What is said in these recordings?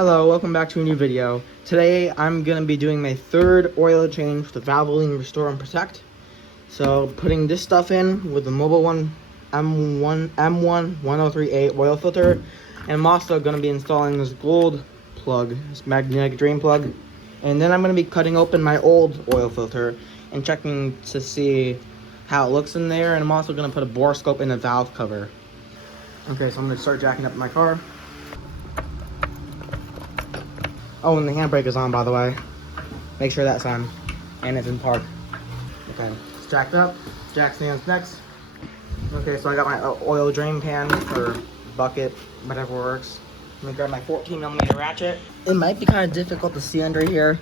Hello, welcome back to a new video. Today I'm going to be doing my third oil change for the Valvoline Restore and Protect. So putting this stuff in with the Mobil one M11038 oil filter, and I'm also going to be installing this gold plug, this magnetic drain plug, and then I'm going to be cutting open my old oil filter and checking to see how it looks in there, and I'm also going to put a bore scope in the valve cover. Okay, so I'm going to start jacking up my car. Oh, and the handbrake is on, by the way. Make sure that's on. And it's in park. Okay, it's jacked up. Jack stands next. Okay, so I got my oil drain pan or bucket, whatever works. I'm gonna grab my 14mm ratchet. It might be kind of difficult to see under here.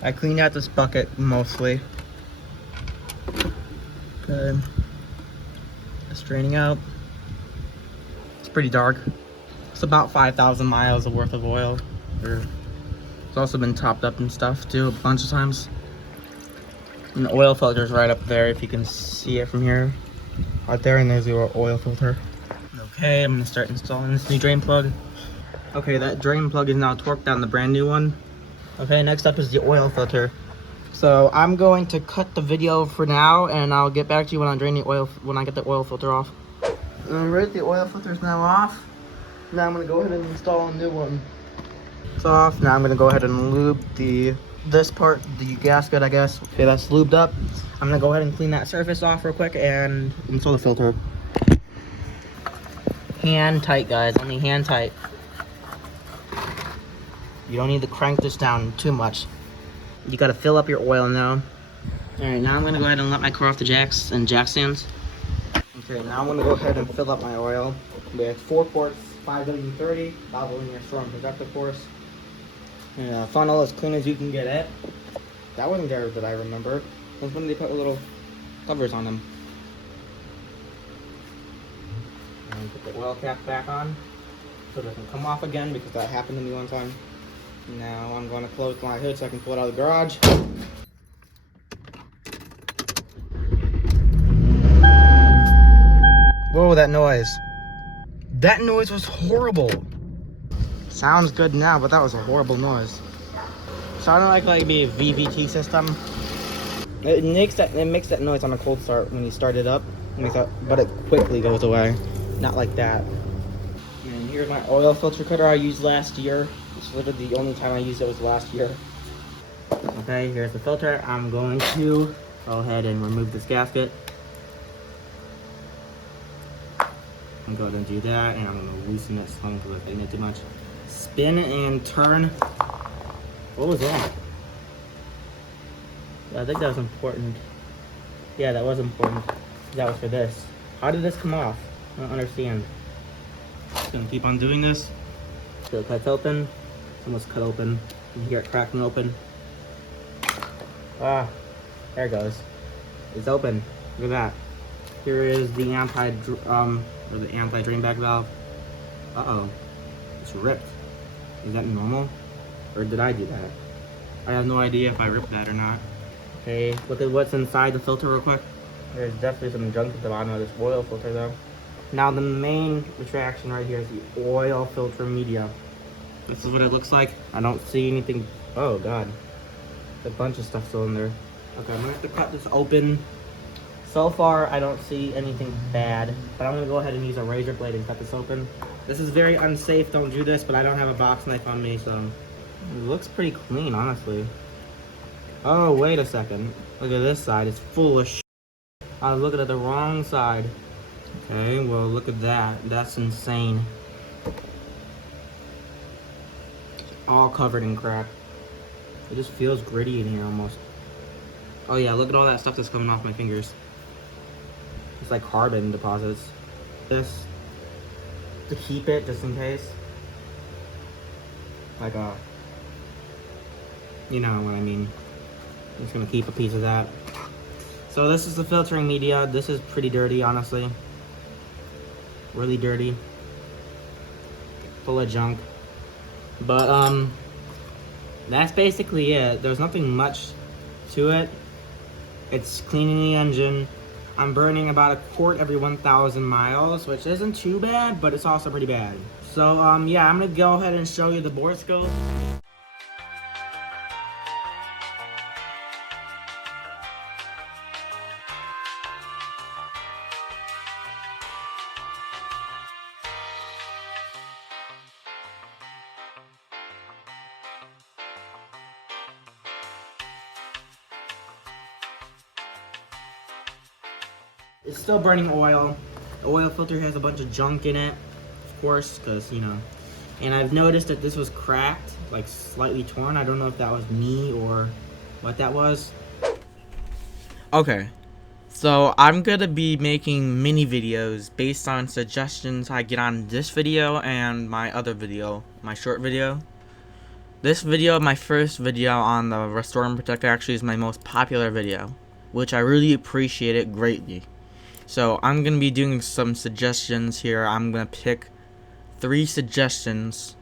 I cleaned out this bucket mostly. Okay. It's draining out. It's pretty dark. It's about 5,000 miles worth of oil. It's also been topped up and stuff too a bunch of times. And the oil filter's right up there if you can see it from here. Right there, and there's your oil filter. Okay, I'm gonna start installing this new drain plug. Okay, that drain plug is now torqued down the brand new one. Okay, next up is the oil filter. So I'm going to cut the video for now, and I'll get back to you when I get the oil filter off. Alright, the oil filter is now off. Now I'm gonna go ahead and install a new one. It's off. Now I'm gonna go ahead and lube this part, the gasket, I guess. Okay, that's lubed up. I'm gonna go ahead and clean that surface off real quick and install the filter. Hand tight, guys. Only hand tight. You don't need to crank this down too much. You gotta fill up your oil now. Alright, now I'm gonna go ahead and let my car off the jacks and jack stands. Okay, now I'm gonna go ahead and fill up my oil. We have 4 quarts. 5W30, Valvoline Restore and Protect, of course. And funnel as clean as you can get it. That wasn't there that I remember. That's when they put little covers on them. And put the oil cap back on so it doesn't come off again, because that happened to me one time. Now I'm going to close my hood so I can pull it out of the garage. Whoa, that noise. That noise was horrible. Sounds good now, but that was a horrible noise. Sounded like maybe a VVT system. It makes that noise on a cold start when you start it up, but it quickly goes away. Not like that. And here's my oil filter cutter I used last year. It's literally the only time I used it was last year. Okay, here's the filter. I'm going to go ahead and remove this gasket. I'm going to do that, and I'm going to loosen it some because I think it too much. Spin and turn. What was that? I think that was important. Yeah, that was important. That was for this. How did this come off? I don't understand. Just gonna keep on doing this. So it cuts open. It's almost cut open. You can hear it cracking open. Ah, there it goes. It's open. Look at that. Here is the anti-drain back valve. Uh-oh. It's ripped. Is that normal? Or did I do that? I have no idea if I ripped that or not. Okay, look at what's inside the filter real quick. There's definitely some junk at the bottom of this oil filter though. Now the main retraction right here is the oil filter media. This is what it looks like. I don't see anything. Oh god. A bunch of stuff still in there. Okay, I'm gonna have to cut this open. So far, I don't see anything bad, but I'm gonna go ahead and use a razor blade and cut this open. This is very unsafe, don't do this, but I don't have a box knife on me, so it looks pretty clean, honestly. Oh, wait a second. Look at this side, it's full of shit. I was looking at the wrong side. Okay, well, look at that. That's insane. All covered in crap. It just feels gritty in here almost. Oh yeah, look at all that stuff that's coming off my fingers. It's like carbon deposits. This to keep it just in case. Like you know what I mean. I'm just gonna keep a piece of that. So this is the filtering media. This is pretty dirty, honestly. Really dirty. Full of junk. But that's basically it. There's nothing much to it. It's cleaning the engine. I'm burning about a quart every 1,000 miles, which isn't too bad, but it's also pretty bad. So yeah, I'm gonna go ahead and show you the bore scope. It's still burning oil. The oil filter has a bunch of junk in it, of course, because, you know. And I've noticed that this was cracked, like slightly torn. I don't know if that was me or what that was. Okay, so I'm gonna be making mini videos based on suggestions I get on this video and my other video, my short video. This video, my first video on the Restore and Protect, actually is my most popular video, which I really appreciate it greatly. So I'm going to be doing some suggestions here. I'm going to pick 3 suggestions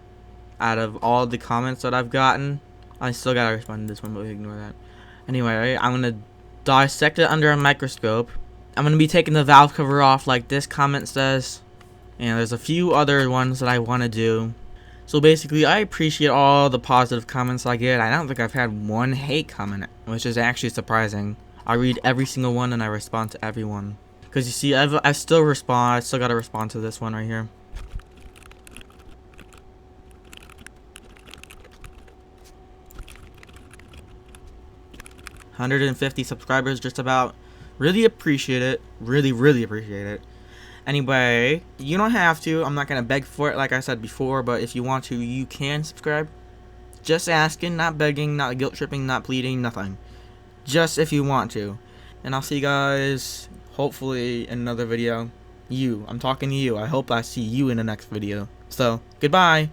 out of all the comments that I've gotten. I still got to respond to this one, but we ignore that. Anyway, I'm going to dissect it under a microscope. I'm going to be taking the valve cover off like this comment says. And there's a few other ones that I want to do. So basically, I appreciate all the positive comments I get. I don't think I've had one hate comment, which is actually surprising. I read every single one and I respond to everyone. Because you see, I still respond. I still gotta respond to this one right here. $150 subscribers, just about. Really appreciate it. Really appreciate it. Anyway, you don't have to. I'm not gonna beg for it, like I said before. But if you want to, you can subscribe. Just asking, not begging, not guilt tripping, not pleading, nothing. Just if you want to. And I'll see you guys hopefully in another video. I'm talking to you. I hope I see you in the next video. So, goodbye.